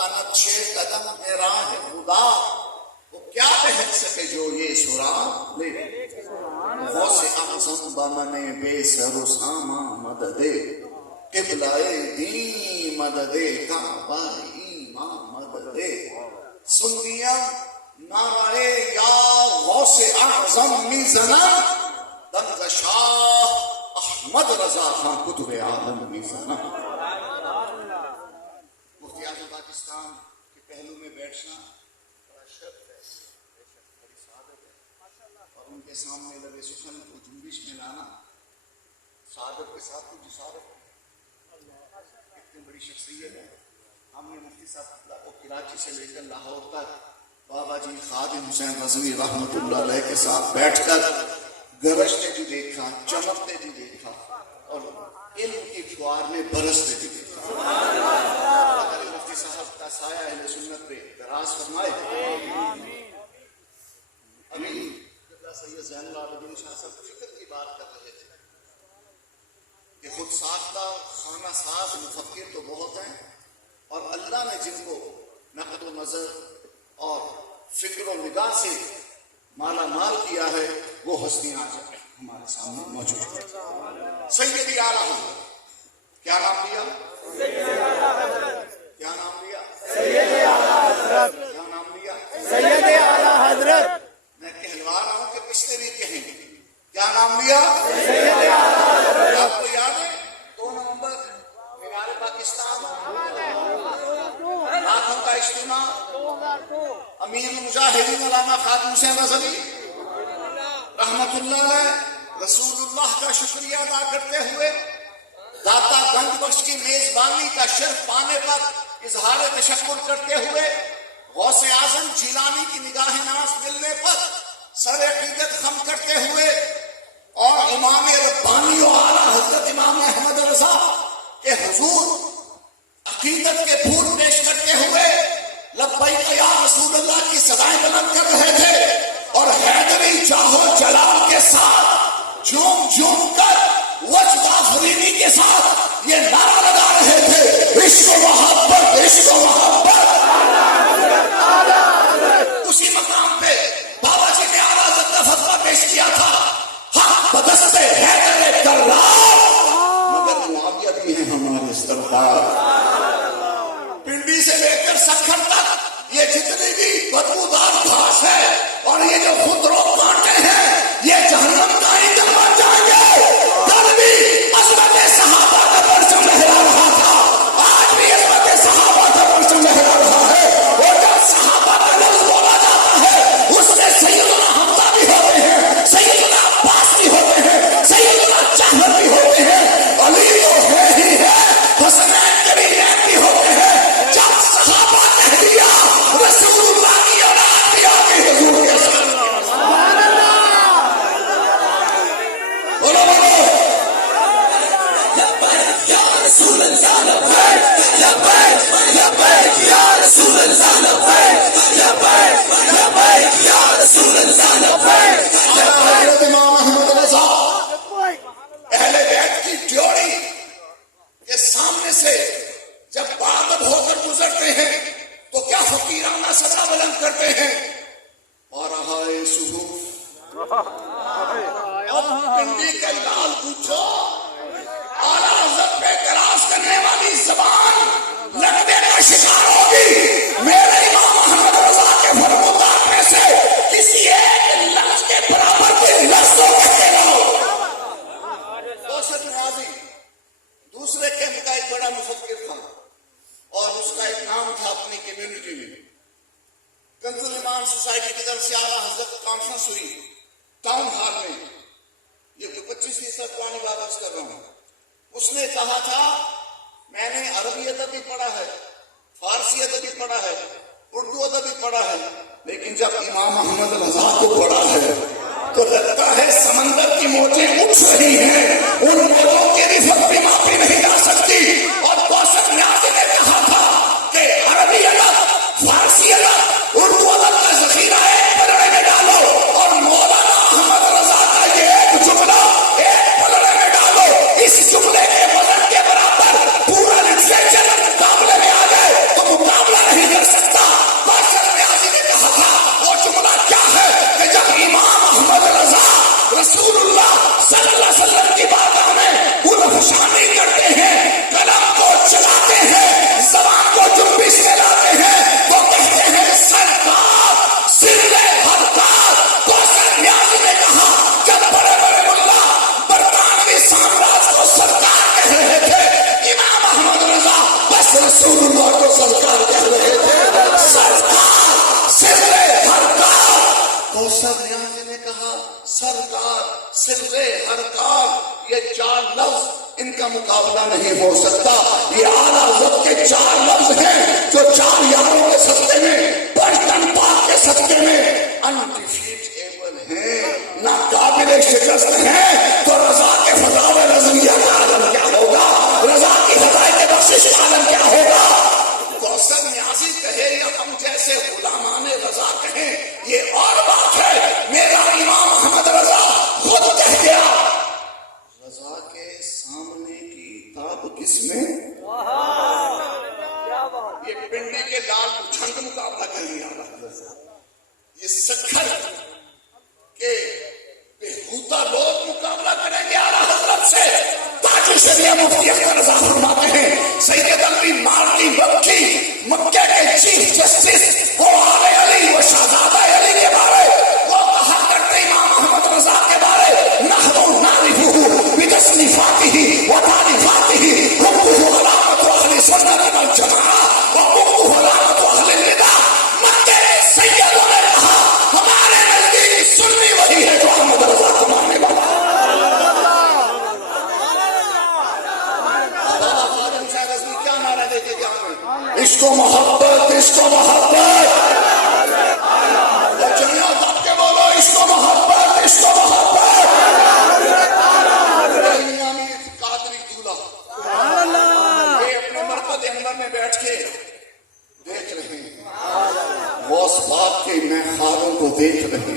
کا نقش قدم ہے راہ خدا، وہ کیا پہن سکے جو یہ سراغ لے، غوث اعظم بمن بے سر و ساما مدد قبلہ دین مدد کعبہ ایمان مدد سنیم نعرہ یا غوث اعظم میزنا دمز شاہ احمد رضا خان کتب عالم میزنا۔ مفتی اعظم پاکستان کے پہلو میں بیٹھنا بڑا شرف ہے، بڑی سعادت ہے، اور ان کے سامنے لبِ سخن کو جنبش میں لانا سعادت کے ساتھ کچھ جسارت ہے۔ اتنی بڑی شخصیت ہے۔ ہم نے مفتی صاحب کو کراچی سے لے کر لاہور تک بابا جی خادم حسین رضوی رحمۃ اللہ علیہ کے ساتھ بیٹھ کر گرجتے بھی دیکھا، چمکتے بھی دیکھا، اور علم کی فوار میں برستے بھی دیکھا۔ مفتی صاحب کا سایہ اہل سنت پہ دراز فرمائے۔ ابھی سید زین العابدین شاہ صاحب فکر کی بات کر رہے تھے کہ خود ساختہ خانہ ساز مفکر تو بہت ہیں، اور اللہ نے جن کو نقد و نظر اور فکر و نگاہ سے مالا مال کیا ہے وہ ہستیاں آج ہمارے سامنے موجود ہیں۔ سید اعلیٰ حضرت، کیا نام لیا؟ کیا نام لیا؟ سید اعلیٰ حضرت۔ کیا نام لیا؟ سید اعلیٰ حضرت۔ میں کہلوا رہا ہوں کہ پچھلے بھی کہیں گے، کیا نام لیا؟ سید اعلیٰ حضرت۔ آپ کو یاد ہے 2 نومبر مینار پاکستان لاکھوں کا اجتماع، امیر المجاہدین علامہ خادم حسین رضوی رحمت اللہ علیہ رسول اللہ کا شکریہ ادا کرتے ہوئے داتا گنج بخش کی میزبانی کا شرف پانے پر اظہار تشکر کرتے ہوئے غوث اعظم جیلانی کی نگاہ ناز ملنے پر سر عقیدت خم کرتے ہوئے اور امام ربانی و اعلیٰ حضرت امام احمد رضا کے حضور عقیدت کے پھول پیش کرتے ہوئے لبیک یا رسول اللہ کی صدائیں بلند کر رہے تھے، اور حیدری جاہو جلال کے ساتھ جھوم جھوم کر وجد آفرینی کے ساتھ یہ نعرہ لگا رہے تھے، عشق و محبت، عشق و محبت۔ اسی مقام پہ بابا جی نے اعلیٰ حضرت کا فتویٰ پیش کیا تھا، حق بدست حیدر کرار مگر معاویہ بھی ہیں ہمارے سردار۔ پنڈی سے لے کر سکھر تک یہ جتنی بھی بدبودار گھاس ہے اور یہ جو خودرو کانٹے ہیں یہ جہنم کا ایندھن بن جائیں گے۔ کل بھی عظمت صحابہ کا پرچم لہرا رہا تھا، آج بھی عظمت صحابہ کا پرچم لہرا رہا ہے، اور جب صحابہ کا لفظ بولا جاتا ہے اس میں سیدنا حمزہ بھی ہوتے ہیں، سیدنا عباس بھی ہوتے ہیں، سیدنا جعفر بھی ہوتے ہیں، علی تو ہے ہی ہے، حسنین کے بھی نیک بھی ہوتے ہیں۔ جب صحابہ کہہ دیا رسول اللہ کی اولاد بھی آگے حضور کے ساتھ، بولو بولو لبیک یا رسول اللہ، لبیک لبیک لبیک یا رسول اللہ، لبیک لبیک لبیک یا رسول اللہ، لبیک لبیک۔ امام احمد رضا اہل بیت کی ڈیوڑی کے سامنے سے جب بادل ہو کر گزرتے ہیں تو کیا فقیرانہ صدا بلند کرتے ہیں، اور رہائے صحف اب پنڈی کے لال پوچھو، اعلیٰ حضرت پہ اعتراض کرنے والی زبان لڑنے کا شکار ہوگی۔ میرے امام احمد رضا کے فرمودات میں سے کسی ایک لفظ کے برابر کے لفظ کو کہتے رہو۔ دوسرے نوازی دوسرے کیمپ کا ایک بڑا مفکر تھا، اور اس کا ایک نام تھا اپنی کمیونٹی میں، کنز الایمان سوسائٹی کی طرف سے اعلیٰ حضرت کانفرنس ہوئی ٹاؤن ہال میں، یہ 25 پرانی بات عرض کر رہا ہوں۔ اس نے کہا تھا میں نے عربی ادب بھی پڑھا ہے، فارسی ادب بھی پڑھا ہے، اردو ادب بھی پڑھا ہے، لیکن جب امام احمد رضا کو پڑھا ہے تو لگتا ہے سمندر کی موجیں اٹھ رہی ہیں، ان موجوں کی رفت بھی ماپی نہیں جا سکتی۔ اور کوثر نیازی نے کہا تھا کہ عربی ادب، فارسی ادب، اردو ادب کا ذخیرہ ایک پلڑے میں ڈالو، اور مولانا احمد رضا کا یہ ایک جملہ ایک پلڑے میں ڈالو، اس جملے کے وزن کے برابر پورا لٹریچر مقابلے میں آ جائے تو مقابلہ نہیں سر ہر کار، یہ 4 لفظ ان کا مقابلہ نہیں ہو سکتا. یہ اعلیٰ حضرت کے 4 لفظ ہیں جو 4 یاروں کے صدقے میں، برتن پاک کے صدقے میں انڈیفیٹیبل ہیں، ناقابل شکست ہیں. تو رضا کے فضائل رضویہ کا عالم کیا ہوگا، رضا کی فضائل بخشش کا عالم کیا ہوگا. کوثر نیازی کہے یا ہم جیسے غلامان رضا کہیں یہ اور بات ہے. میرا امام احمد رضا خود کہہ گیا رضا کے سامنے کی تاب کس میں. یہ پنڈی کے لال جھنگ مقابلہ کر لیا، یہ سکھر کے بےہودہ لوگ مقابلہ کریں گے اعلیٰ حضرت سے. تاج شریعہ مفتی اختر رضا فرماتے ہیں سید علی مالکی مکی مکہ کے چیف جسٹس وہ آل علی و شہزادہ علی کے بارے وہ کہا کرتے امام احمد رضا کے بارے نحن نعرفہ بتصنیفاتہ و تعریفاتہ حبہ علامۃ اہل سنت والجماعہ وحبہ علامۃ اہل البدع. مکہ سید نے کہا ہمارے نزدیک سنی وہی ہے جو احمد رضا کو ماننے والا. عشق و محبت، عشق و محبت، جمعیہ دب کے بولو عشق و محبت، عشق و محبت. قادری دولہ یہ اپنے مرکز انور میں بیٹھ کے دیکھ رہے ہیں، غوث پاک کے میخاروں کو دیکھ رہے ہیں،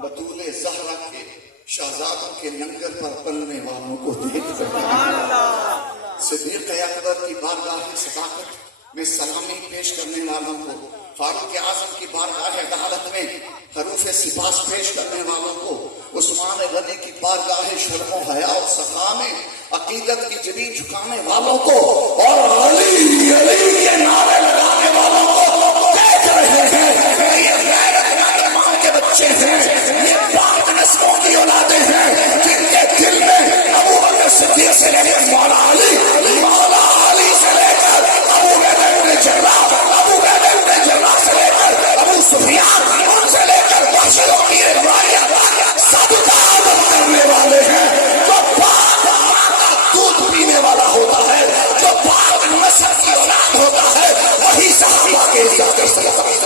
بطول زہرا کے شہزادوں کے لنگر پر پلنے والوں کو دیکھ رہے ہیں، صدیق اکبر کی بارگاہ صداقت میں سلامی پیش کرنے والوں کو، فاروق اعظم کی بارگاہ عدالت میں حروف سپاس پیش کرنے والوں کو، عثمان غنی کی بارگاہ شرم و حیا و صفا میں عقیدت کی جبین جھکانے والوں کو، اور علی علی کے نعرے لگانے والوں کو دیکھ رہے ہیں. یہ غیرت ماں کے بچے ہیں، یہ پاک نسلوں کی اولادیں ہیں جن کے دل میں ابو بکر صدیق سے لے کر مولا علی سے لے کر ابو عبیدہ بن جراح سے لے کر ابو سفیان ان سے لے کر بادشاہوں کی روایات سب کا عادت کرنے والے ہیں. جو پاک ماں کا دودھ پینے والا ہوتا ہے، جو پاک نسل کی اولاد ہوتا ہے، وہی صحابہ کے عزت کر سکتا ہے.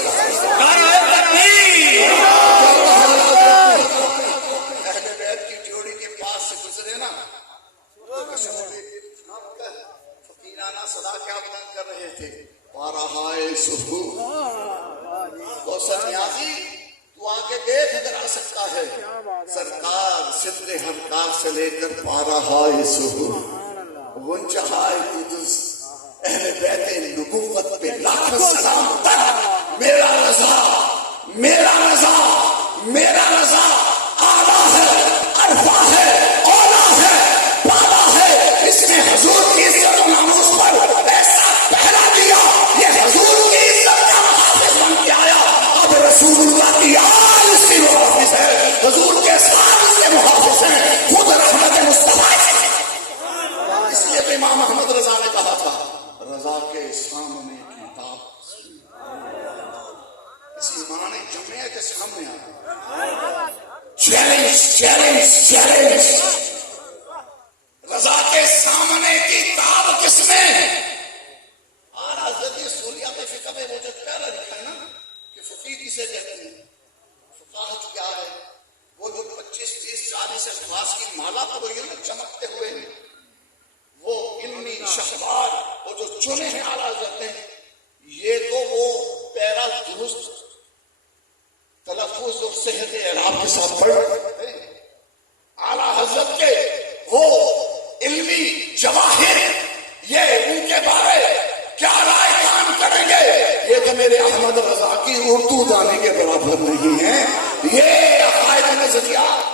اہل بیت کی جوڑی کے پاس سے گزرے نا، فقیرانہ صدا کیا بلند کر رہے تھے، پارہائے صبح. کوثر نیازی تو آگے دیکھ اگر آ سکتا ہے، سرکار صدر ہر کار سے لے کر پارہائے صبح گنجہائے قدس اہل بیت نبوت پہ لاکھ سلام تک میرا رضا، میرا رضا، میرا رضا آلہ ہے، عرفہ ہے، اولا ہے، بالا ہے. اس نے حضور کی عزت و ناموس پر ایسا پہلا دیا، یہ حضور کی عزت کا محافظ بن کے آیا. اب رسول اللہ کی آل اس کی محافظ ہے، حضور کے ساتھ اس کے محافظ ہیں، خود رحمت مصطفیٰ. اس لیے تو امام احمد رضا نے کہا تھا رضا کے سامنے کتاب، اسی معنی جمعیہ کے سامنے آیا. چیلنج چیلنج چیلنج، رضا کے سامنے کتاب کس میں. اور حضرت سولیات فقہ میں وہ جو پیارا لکھا ہے نا کہ فقیہ کسے کہتے ہیں، فقاہت کیا ہے، وہ جو 25 30 40 الفاظ کی مالا پر ہوئی نا چمکتے ہوئے ہیں، وہ علمی شہبار وہ جو چنے ہیں اعلیٰ حضرت نے، یہ تو وہ پیرا درست تلفظ اور صحت اعراب کے ساتھ پڑھ رہے ہیں. اعلیٰ حضرت کے وہ علمی جواہر، یہ ان کے بارے کیا رائے کام کریں گے. یہ تو میرے احمد رضا کی اردو جانے کے برابر نہیں ہے. یہ عقائد نظریات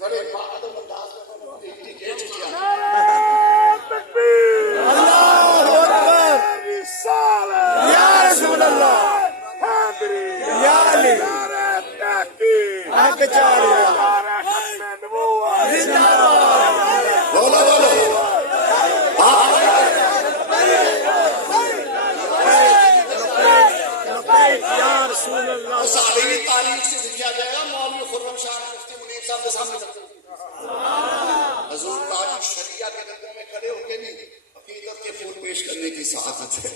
بڑے باقاعدہ انداز میں انڈیکیٹ کیا. بولو بولو تاریخ سے لکھا جائے گا مولوی خرم شاہ مفتی منیر صاحب کے سامنے رکھتے حضور تاریخ شریعہ کے رنگوں میں کھڑے ہو کے بھی عقیدت کے پھول پیش کرنے کی سعادت ہے.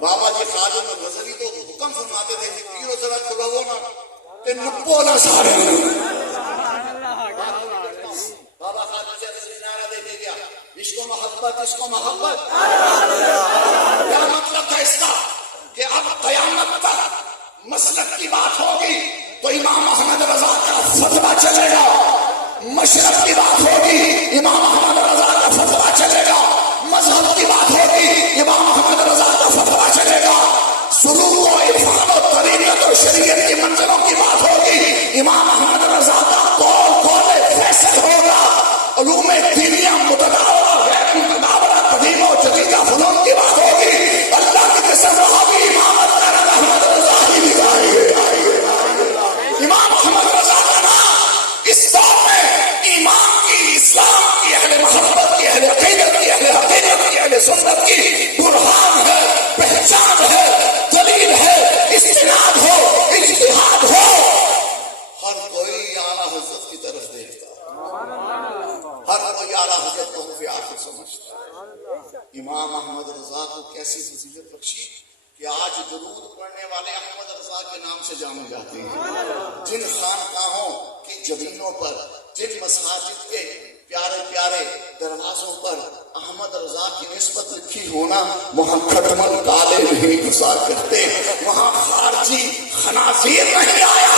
بابا جی خادم غزنوی تو حکم فرماتے تھے کہ پیرو ذرا کھلا ہو نا تے نپو نہ سارے. بابا خادم سے نعرہ دے کے گیا عشق و محبت عشق و محبت. کیا مطلب تھا اس کا کہ اب قیامت تک مسلک کی بات ہوگی تو امام احمد رضا کا فتویٰ چلے گا, مشرق کی بات ہوگی امام احمد رضا کا فتویٰ چلے گا, مذہب کی بات ہوگی امام احمد رضا کا فتویٰ چلے گا, سلوک و عرفان و طریقت و شریعت کی منزلوں کی بات ہوگی امام احمد رضا کا قول فیصل ہوگا, علوم دینیہ متداولہ غیر متداولہ قدیم و جدیدہ فنون کی بات ہوگی. اللہ کی قسم وہابی امامت کا نام احمد رضا ہی دکھائیں گے. امام احمد رضا کا نام اس دور میں ایمان کی, اسلام کی, اہل محبت کی, اہل عقیدت کی, اہل حقیقت کی, اہل سنت کی برہان ہے, پہچان ہے, دلیل ہے, استناد ہو, اجتہاد ہو. ہر کوئی اعلیٰ حضرت کی طرف دیکھتا, ہر کوئی اعلیٰ حضرت کو حرف آخر سمجھتا. امام احمد رضا کو کیسی فضیلت بخشی کہ آج درود پڑھنے والے احمد رضا کے نام سے جانے جاتے ہیں. جن خانقاہوں کی جبینوں پر, جن مساجد کے پیارے پیارے دروازوں پر احمد رضا کی نسبت لکھی ہونا, وہاں کھٹمل کالے نہیں گھسا کرتے, وہاں خارجی خنازیر نہیں آیا